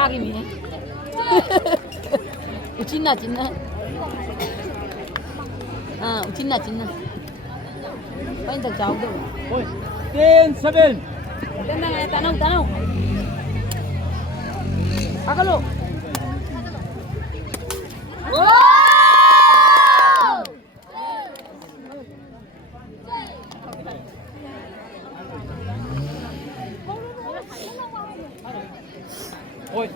까기 미. 우진나 진나. 아, 우진나 진나. 빨리 더 자오도. 10-7. Tanong. Akalo. Point.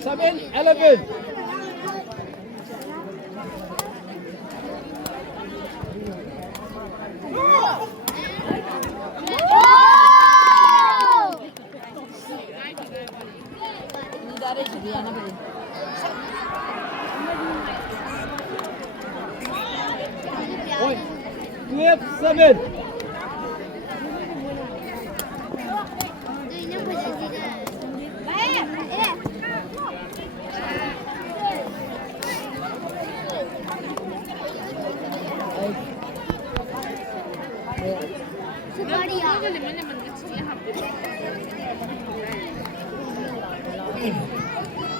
7-11. Dari Juliana beli. Point. 12-7.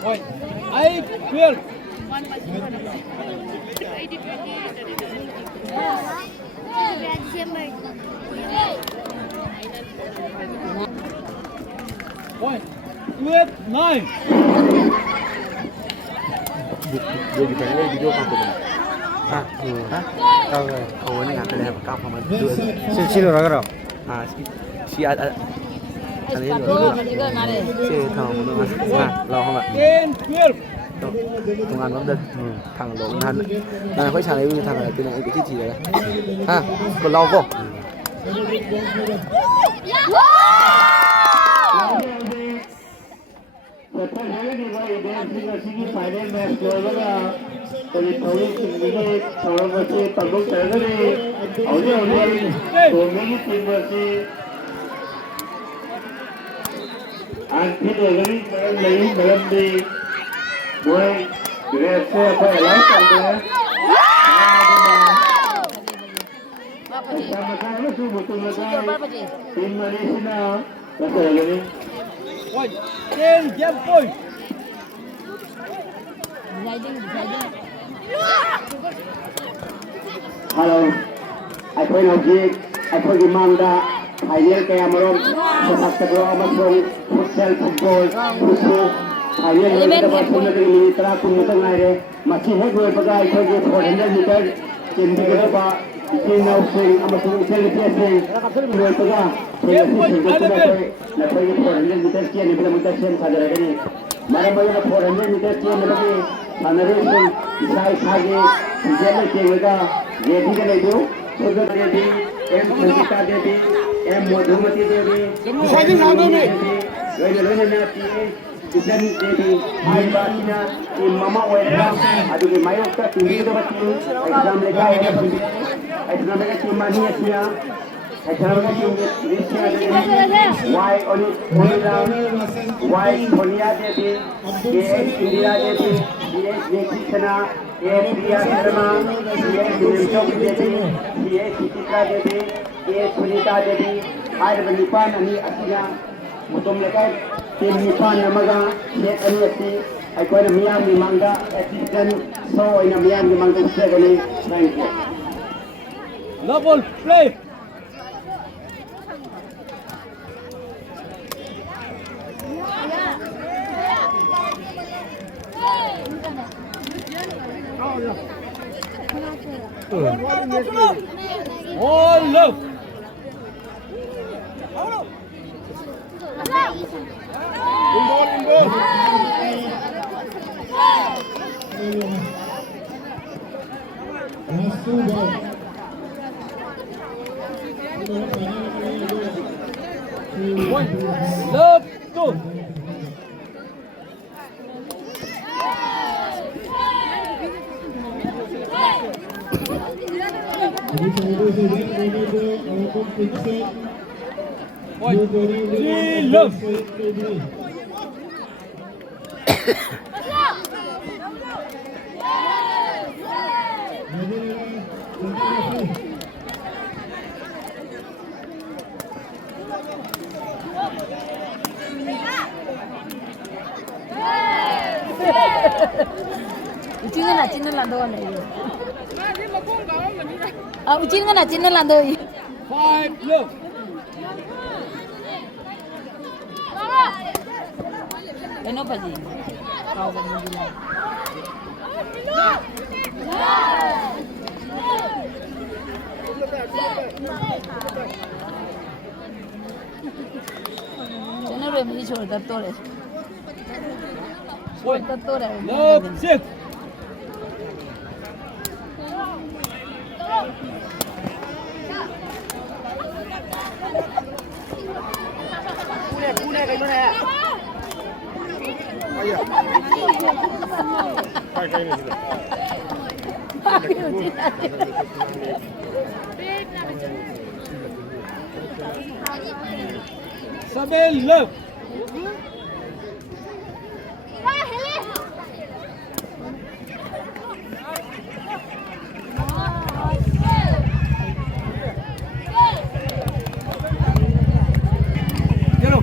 Point. 8-12. Point. 12-9. Dia di channel video kamu tu. Hah? Hah? Kau kau ni nak kena kau kamu tu. Sini orang kau. Ah, si ada. Ada ni orang. Si kamu tu. Nah, lau kamu. 10-12. Công an vẫn được thằng lộ thân này phải xài cái thằng này cái này cái gì đấy ha còn lâu không Boy, diretse apa elas ada. Sama-sama tu betul lagi. Tim Malaysia rasa lagi. Point. 10 game point. Halo. Aku lagi, aku di Mangga. Ayer ke Amaron. Sepak bola masuk futsal football. Futsal. Ayer kita masuk negeri Mitra Kuntang air. Masih hebat bagai kerja 400 meter. Cindi kita Kina using amasuk usia sing. Hebat bagai. Saya lagi 400 meter kian ni bila meter kian saja lagi. Mara bayar 400 meter kian lagi. Sanare sing isai sage. Jalan kian ये भी ले दो sugar देवी M Sangeeta Devi M Madhumati देवी cycle सामने में रोने नाती किशन देवी आई बातिना ये मामा vera अभी के मायोक का टीवी तो बच्ची एग्जाम लेकर आए हैं एग्जाम लेकर टीम मानी है क्या एग्जाम लेकर टीम रिश्ता देवी वाई ओनिला वाई सोनिया देवी ये इंदिरा देवी ये कृष्णा ये प्रिया शर्मा ये निमचोक देवी ये चित्रा देवी ये सुनीता देवी आज निपान अनि असिया मुतुम लेकर टीम निपान नमगा ये अनि असी अकोन मियाम निमांगा एसिस्टेंट सो इन मियाम निमांगा से गनी thank you Level play. All love. Love two. Three love. na chin na lando này chin cái nào chin na lando 5 love. cái nó phải gì cầu vào mình này cho nó rồi mình chổi tập tôi đấy Point. tập tôi đấy Love 6. Seven love. Yellow.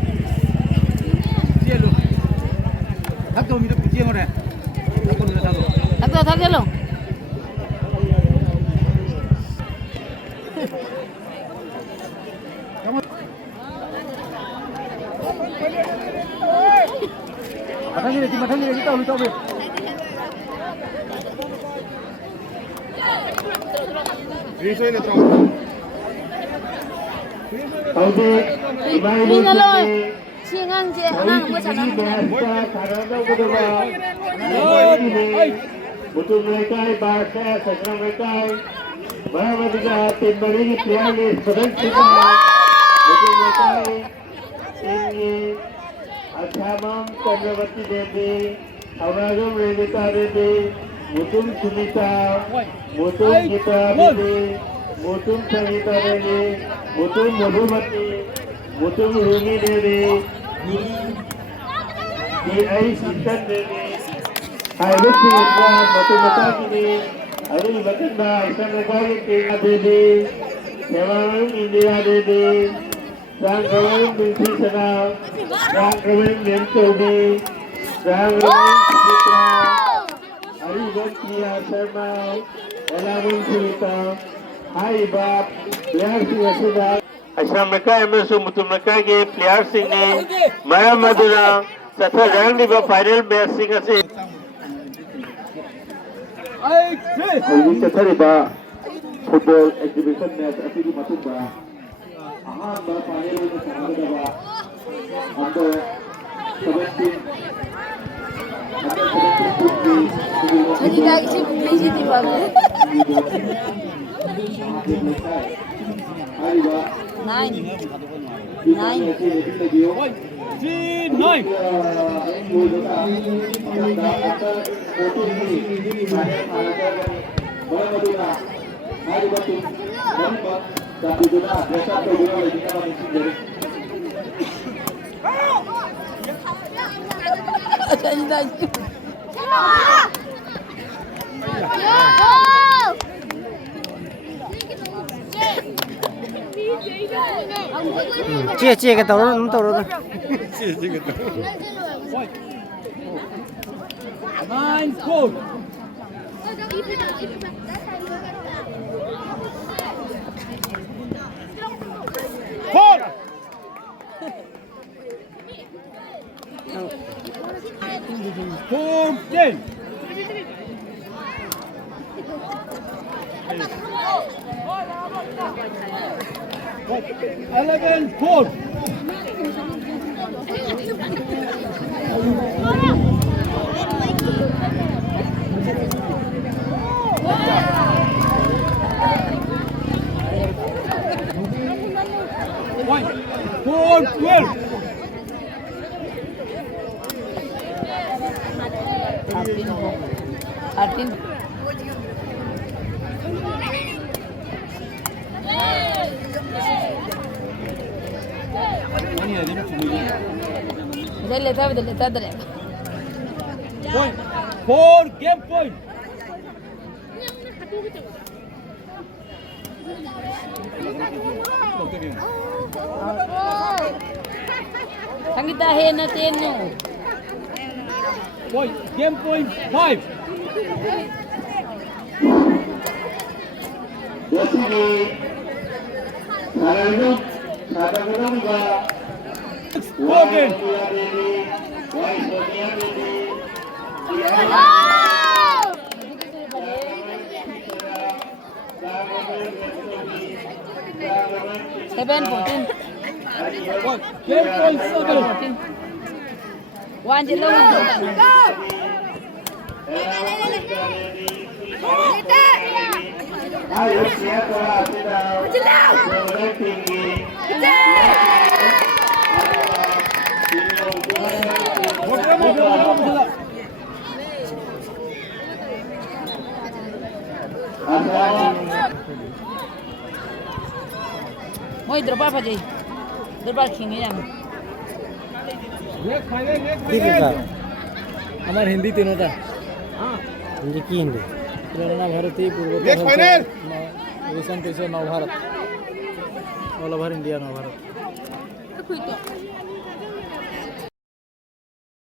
Yellow. Thắt tôi mình được chia này. Thắt con người sao rồi? thắp cái luôn Matangin dito, dito. Đi nha lôi chị ngang chị ngang mới chẳng ngang Betul mereka bahasa sekarang mereka bahawa juga tim beri pilihan sedang betul mereka ini Ashamam Chandrawati Devi, Avragam Renita Devi, Mutum Sumita, Mutum Gita Devi, Mutum Sanita Devi, Mutum Madhumati, Mutum Rumi Devi, D.I. Sintan Devi. Hai Lutfi Islam, Batu Matakini, Arul Batanda, Islam Negari, Tina Devi, Sewang India Devi, Sang Kawang Binti Sana, Sang Kawang Nentobi, Sang Kawang Sukitra, Ari Bantia Sharma, Elamun Sulita, Hai Bab, Playar Singh Asida, Islam mereka MS Mutum mereka ke Playar Singh ni, Maya Madura, Sasa Rang di final match Singh Asida. Ini terlibat football exhibition match asli Matumba. Ahad final match terlibat under 17. jadi lagi sih beli sini bagus nine G9. jadi lagi Chia cái tàu nó tàu đó. 9-4. Four. 4-10. 11-4. Point. 4-12. 13 Dale, dale. Point. 4 game point. Kan kita hen natin no. Point. Game point 5. tinggi. Lalu kata kedua Open. Seven, 14. Game point 7. 1 zero, 1 Ayo siapa sudah tinggi. Moi dropar pa jai. Dropar khinge jam. আমার হিন্দি তিনটা हिंदी की हिंदी प्रेरणा भारती पूर्व recent হয়েছে Navbharat all over India Navbharat